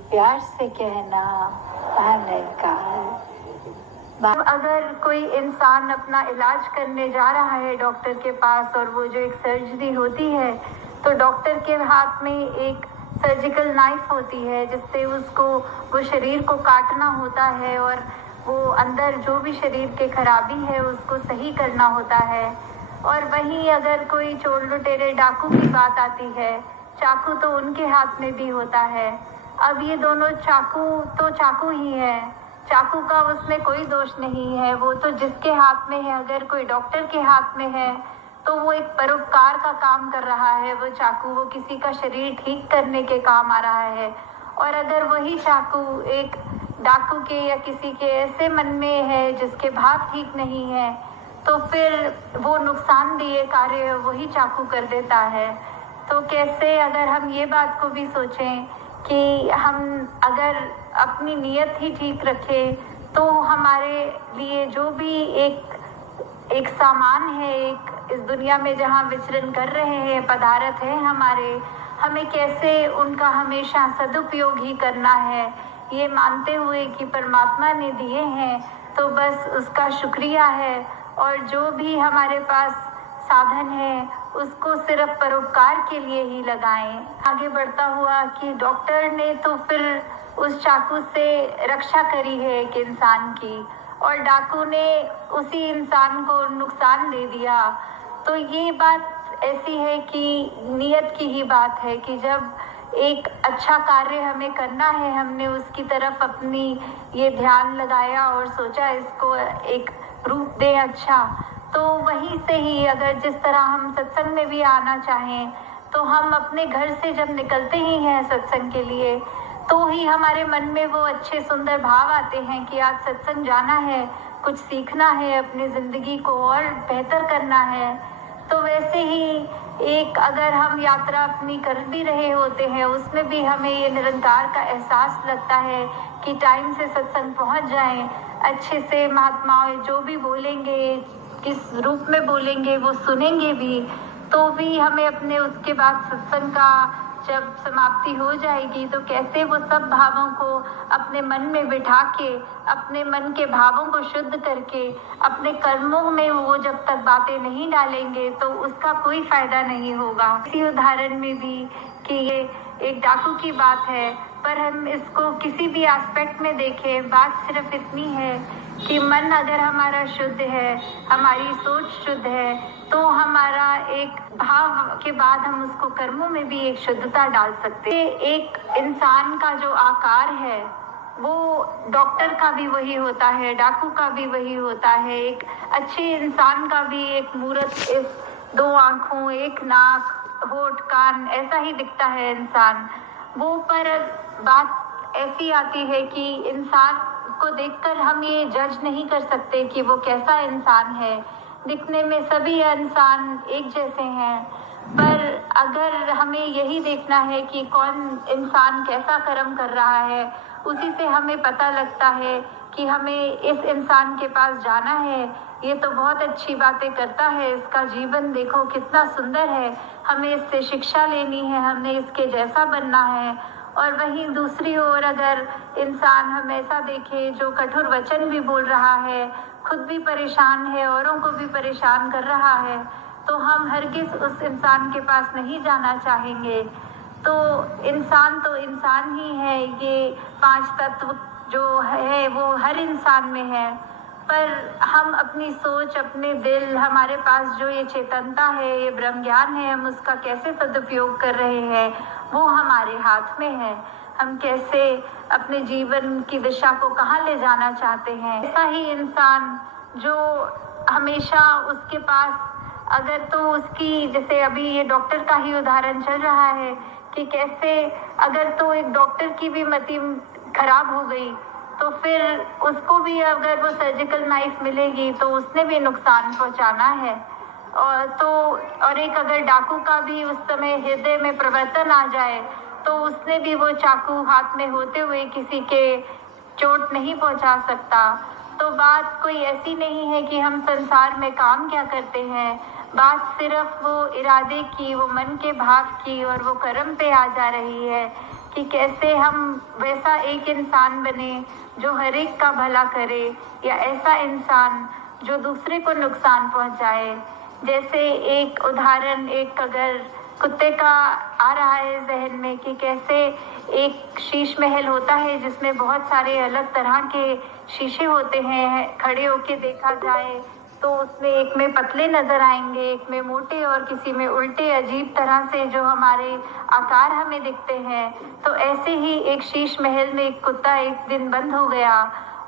प्यार से कहना आने काल। अगर कोई इंसान अपना इलाज करने जा रहा है डॉक्टर के पास और वो जो एक सर्जरी होती है तो डॉक्टर के हाथ में एक सर्जिकल नाइफ होती है जिससे उसको वो शरीर को काटना होता है और वो अंदर जो भी शरीर के खराबी है उसको सही करना होता है। और वहीं अगर कोई चोर लुटेरे डाकू की बात आती है, चाकू तो उनके हाथ में भी होता है। अब ये दोनों चाकू तो चाकू ही है, चाकू का उसमें कोई दोष नहीं है, वो तो जिसके हाथ में है। अगर कोई डॉक्टर के हाथ में है तो वो एक परोपकार का काम कर रहा है, वो चाकू वो किसी का शरीर ठीक करने के काम आ रहा है। और अगर वही चाकू एक डाकू के या किसी के ऐसे मन में है जिसके भाव ठीक नहीं है तो फिर वो नुकसानदेह कार्य वही चाकू कर देता है। तो कैसे अगर हम ये बात को भी सोचें कि हम अगर अपनी नीयत ही ठीक रखें तो हमारे लिए जो भी एक सामान है, एक इस दुनिया में जहाँ विचरण कर रहे हैं, पदार्थ है हमारे, हमें कैसे उनका हमेशा सदुपयोग ही करना है, ये मानते हुए कि परमात्मा ने दिए हैं तो बस उसका शुक्रिया है। और जो भी हमारे पास साधन है उसको सिर्फ परोपकार के लिए ही लगाएं। आगे बढ़ता हुआ कि डॉक्टर ने तो फिर उस चाकू से रक्षा करी है एक इंसान की और डाकू ने उसी इंसान को नुकसान दे दिया। तो ये बात ऐसी है कि नियत की ही बात है कि जब एक अच्छा कार्य हमें करना है, हमने उसकी तरफ अपनी ये ध्यान लगाया और सोचा इसको एक रूप दे अच्छा, तो वहीं से ही अगर जिस तरह हम सत्संग में भी आना चाहें तो हम अपने घर से जब निकलते ही हैं सत्संग के लिए तो ही हमारे मन में वो अच्छे सुंदर भाव आते हैं कि आज सत्संग जाना है, कुछ सीखना है, अपनी ज़िंदगी को और बेहतर करना है। तो वैसे ही एक अगर हम यात्रा अपनी कर भी रहे होते हैं उसमें भी हमें ये निरंकार का एहसास लगता है कि टाइम से सत्संग पहुंच जाएं, अच्छे से महात्माओं जो भी बोलेंगे किस रूप में बोलेंगे वो सुनेंगे भी, तो भी हमें अपने उसके बाद सत्संग का जब समाप्ति हो जाएगी तो कैसे वो सब भावों को अपने मन में बिठा के, अपने मन के भावों को शुद्ध करके अपने कर्मों में वो जब तक बातें नहीं डालेंगे तो उसका कोई फायदा नहीं होगा। इसी उदाहरण में भी कि ये एक डाकू की बात है, पर हम इसको किसी भी एस्पेक्ट में देखें, बात सिर्फ इतनी है कि मन अगर हमारा शुद्ध है, हमारी सोच शुद्ध है, तो हमारा एक भाव के बाद हम उसको कर्मों में भी एक शुद्धता डाल सकते हैं। एक इंसान का जो आकार है वो डॉक्टर का भी वही होता है, डाकू का भी वही होता है, एक अच्छे इंसान का भी एक मूर्त, इस दो आँखों, एक नाक, होठ, कान, ऐसा ही दिखता है इंसान वो। पर बात ऐसी आती है कि इंसान को देखकर हम ये जज नहीं कर सकते कि वो कैसा इंसान है। दिखने में सभी इंसान एक जैसे हैं, पर अगर हमें यही देखना है कि कौन इंसान कैसा कर्म कर रहा है, उसी से हमें पता लगता है कि हमें इस इंसान के पास जाना है, ये तो बहुत अच्छी बातें करता है, इसका जीवन देखो कितना सुंदर है, हमें इससे शिक्षा लेनी है, हमें इसके जैसा बनना है। और वहीं दूसरी ओर अगर इंसान हम ऐसा देखें जो कठोर वचन भी बोल रहा है, खुद भी परेशान है, औरों को भी परेशान कर रहा है, तो हम हरगिज़ उस इंसान के पास नहीं जाना चाहेंगे। तो इंसान ही है, ये 5 तत्व जो है वो हर इंसान में है, पर हम अपनी सोच, अपने दिल, हमारे पास जो ये चेतनता है, ये ब्रह्म ज्ञान है, हम उसका कैसे सदुपयोग कर रहे हैं वो हमारे हाथ में है। हम कैसे अपने जीवन की दिशा को कहाँ ले जाना चाहते हैं। ऐसा ही इंसान जो हमेशा उसके पास अगर तो उसकी, जैसे अभी ये डॉक्टर का ही उदाहरण चल रहा है कि कैसे अगर तो एक डॉक्टर की भी मति खराब हो गई तो फिर उसको भी अगर वो सर्जिकल नाइफ मिलेगी तो उसने भी नुकसान पहुंचाना है। और एक अगर डाकू का भी उस समय हृदय में प्रवर्तन आ जाए तो उसने भी वो चाकू हाथ में होते हुए किसी के चोट नहीं पहुंचा सकता। तो बात कोई ऐसी नहीं है कि हम संसार में काम क्या करते हैं, बात सिर्फ वो इरादे की, वो मन के भाव की और वो कर्म पे आ जा रही है कि कैसे हम वैसा एक इंसान बने जो हर एक का भला करे, या ऐसा इंसान जो दूसरे को नुकसान पहुंचाए। जैसे एक उदाहरण, एक अगर कुत्ते का आ रहा है जहन में कि कैसे एक शीश महल होता है जिसमें बहुत सारे अलग तरह के शीशे होते हैं, खड़े होके देखा जाए तो उसमें एक में पतले नजर आएंगे, एक में मोटे और किसी में उल्टे, अजीब तरह से जो हमारे आकार हमें दिखते हैं। तो ऐसे ही एक शीश महल में एक कुत्ता एक दिन बंद हो गया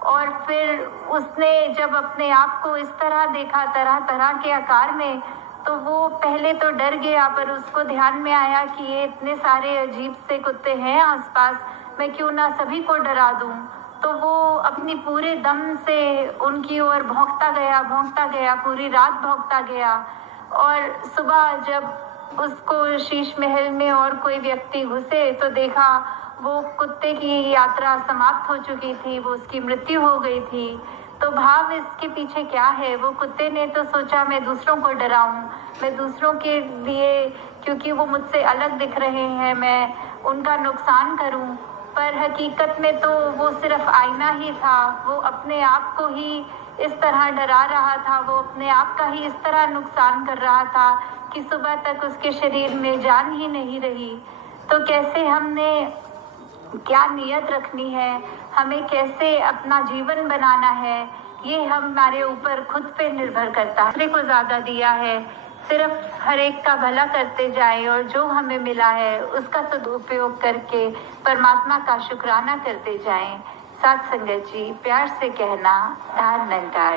और फिर उसने जब अपने आप को इस तरह देखा तरह तरह के आकार में, तो वो पहले तो डर गया, पर उसको ध्यान में आया कि ये इतने सारे अजीब से कुत्ते हैं आसपास, मैं क्यों ना सभी को डरा दूं। तो वो अपनी पूरे दम से उनकी ओर भौंकता गया, पूरी रात भौंकता गया। और सुबह जब उसको शीश महल में और कोई व्यक्ति घुसे तो देखा वो कुत्ते की यात्रा समाप्त हो चुकी थी, वो उसकी मृत्यु हो गई थी। तो भाव इसके पीछे क्या है? वो कुत्ते ने तो सोचा मैं दूसरों को डराऊं, मैं दूसरों के लिए, क्योंकि वो मुझसे अलग दिख रहे हैं, मैं उनका नुकसान करूं। पर हकीकत में तो वो सिर्फ आईना ही था, वो अपने आप को ही इस तरह डरा रहा था, वो अपने आप का ही इस तरह नुकसान कर रहा था कि सुबह तक उसके शरीर में जान ही नहीं रही। तो कैसे हमने क्या नियत रखनी है, हमें कैसे अपना जीवन बनाना है, ये हमारे ऊपर खुद पे निर्भर करता है। दूसरे को ज़्यादा दिया है, सिर्फ हर एक का भला करते जाए और जो हमें मिला है उसका सदुपयोग करके परमात्मा का शुक्राना करते जाएं। साथ संगत जी, प्यार से कहना, धन निरंकार।